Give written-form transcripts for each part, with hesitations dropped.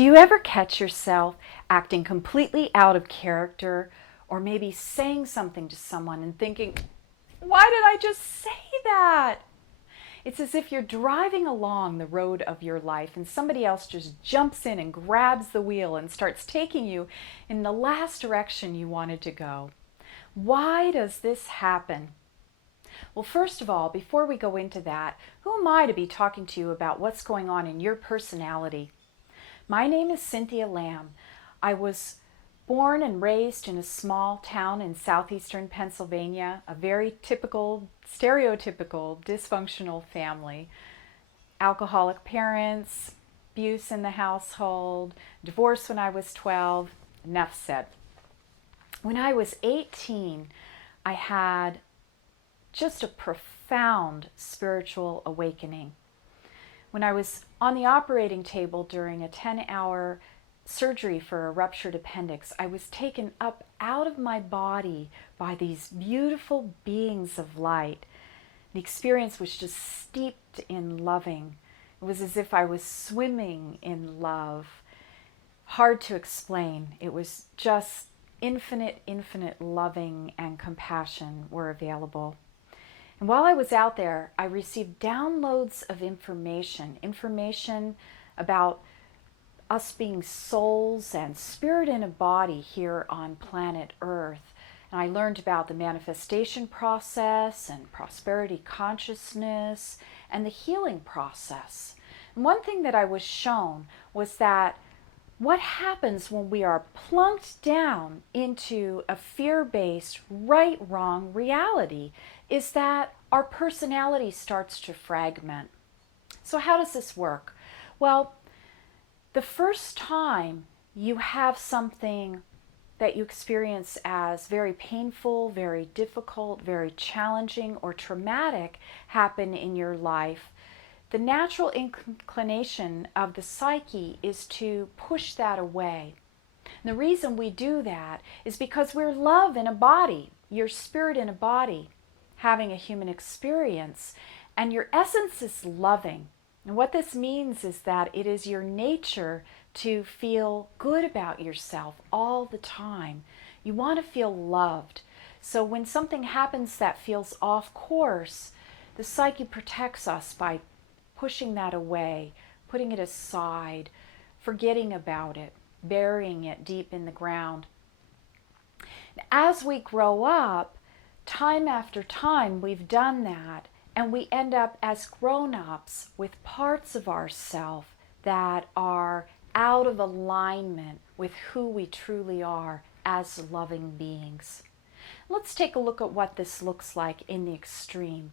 Do you ever catch yourself acting completely out of character, or maybe saying something to someone and thinking, why did I just say that? It's as if you're driving along the road of your life and somebody else just jumps in and grabs the wheel and starts taking you in the last direction you wanted to go. Why does this happen? Well, first of all, before we go into that, who am I to be talking to you about what's going on in your personality? My name is Cynthia Lamb. I was born and raised in a small town in southeastern Pennsylvania, a very typical, stereotypical, dysfunctional family. Alcoholic parents, abuse in the household, divorced when I was 12, enough said. When I was 18, I had just a profound spiritual awakening. When I was on the operating table during a 10-hour surgery for a ruptured appendix, I was taken up out of my body by these beautiful beings of light. The experience was just steeped in loving. It was as if I was swimming in love. Hard to explain. It was just infinite loving and compassion were available. And while I was out there, I received downloads of information about us being souls and spirit in a body here on planet Earth. And I learned about the manifestation process and prosperity consciousness and the healing process. And one thing that I was shown was that what happens when we are plunked down into a fear-based right-wrong reality is that our personality starts to fragment. So how does this work? Well, the first time you have something that you experience as very painful, very difficult, very challenging, or traumatic happen in your life, the natural inclination of the psyche is to push that away. And the reason we do that is because we're love in a body, your spirit in a body, having a human experience, and your essence is loving. And what this means is that it is your nature to feel good about yourself all the time. You want to feel loved. So when something happens that feels off course, the psyche protects us by pushing that away, putting it aside, forgetting about it, burying it deep in the ground. As we grow up, time after time we've done that, and we end up as grown-ups with parts of ourselves that are out of alignment with who we truly are as loving beings. Let's take a look at what this looks like in the extreme.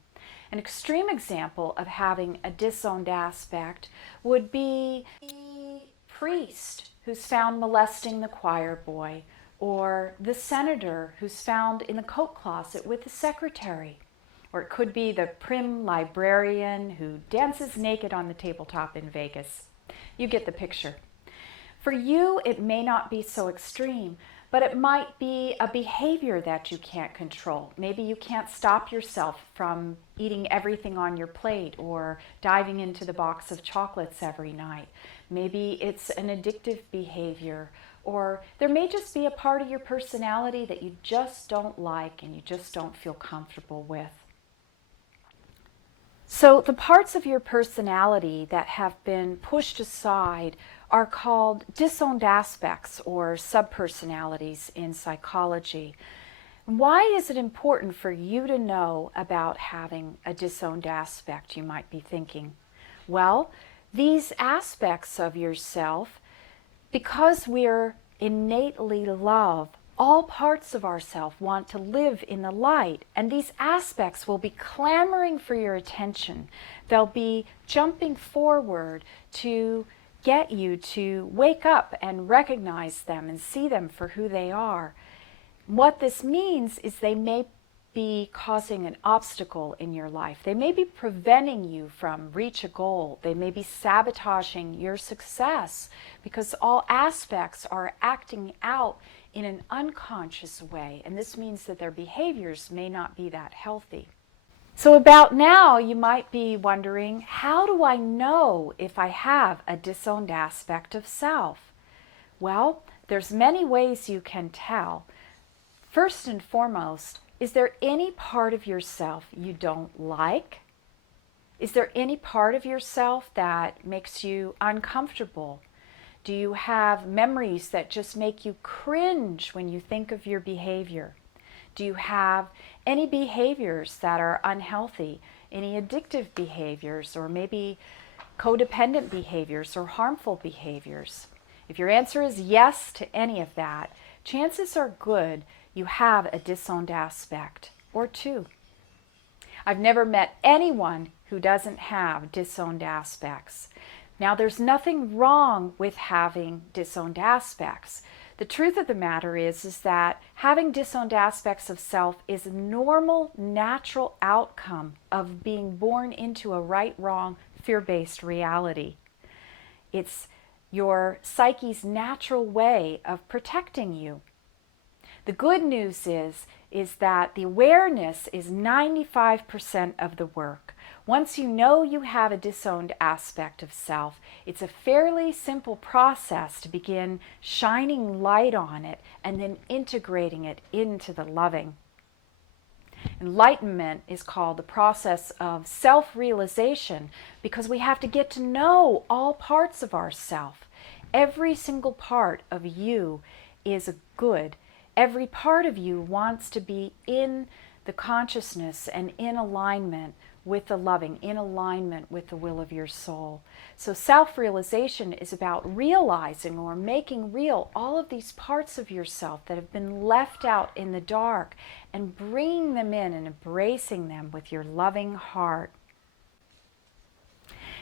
An extreme example of having a disowned aspect would be the priest who's found molesting the choir boy, or the senator who's found in the coat closet with the secretary. Or it could be the prim librarian who dances naked on the tabletop in Vegas. You get the picture. For you, it may not be so extreme, but it might be a behavior that you can't control. Maybe you can't stop yourself from eating everything on your plate or diving into the box of chocolates every night. Maybe it's an addictive behavior, or there may just be a part of your personality that you just don't like and you just don't feel comfortable with. So the parts of your personality that have been pushed aside are called disowned aspects or subpersonalities in psychology. Why is it important for you to know about having a disowned aspect, you might be thinking? Well, these aspects of yourself, because we're innately love, all parts of ourselves want to live in the light, and these aspects will be clamoring for your attention. They'll be jumping forward to get you to wake up and recognize them and see them for who they are. What this means is they may be causing an obstacle in your life. They may be preventing you from reach a goal. They may be sabotaging your success because all aspects are acting out in an unconscious way, and this means that their behaviors may not be that healthy. So about now, you might be wondering, how do I know if I have a disowned aspect of self? Well, there's many ways you can tell. First and foremost, is there any part of yourself you don't like? Is there any part of yourself that makes you uncomfortable? Do you have memories that just make you cringe when you think of your behavior? Do you have any behaviors that are unhealthy, any addictive behaviors, or maybe codependent behaviors or harmful behaviors? If your answer is yes to any of that, chances are good you have a disowned aspect or two. I've never met anyone who doesn't have disowned aspects. Now, there's nothing wrong with having disowned aspects. The truth of the matter is that having disowned aspects of self is a normal, natural outcome of being born into a right-wrong, fear-based reality. It's your psyche's natural way of protecting you. The good news is that the awareness is 95% of the work. Once you know you have a disowned aspect of self, it's a fairly simple process to begin shining light on it and then integrating it into the loving. Enlightenment is called the process of self-realization because we have to get to know all parts of ourself. Every single part of you is a good. Every part of you wants to be in the consciousness and in alignment with the loving, in alignment with the will of your soul. So self-realization is about realizing or making real all of these parts of yourself that have been left out in the dark and bringing them in and embracing them with your loving heart.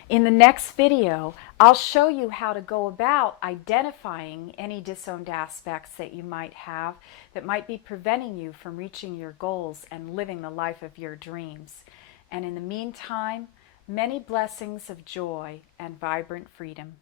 In the next video, I'll show you how to go about identifying any disowned aspects that you might have that might be preventing you from reaching your goals and living the life of your dreams. And in the meantime, many blessings of joy and vibrant freedom.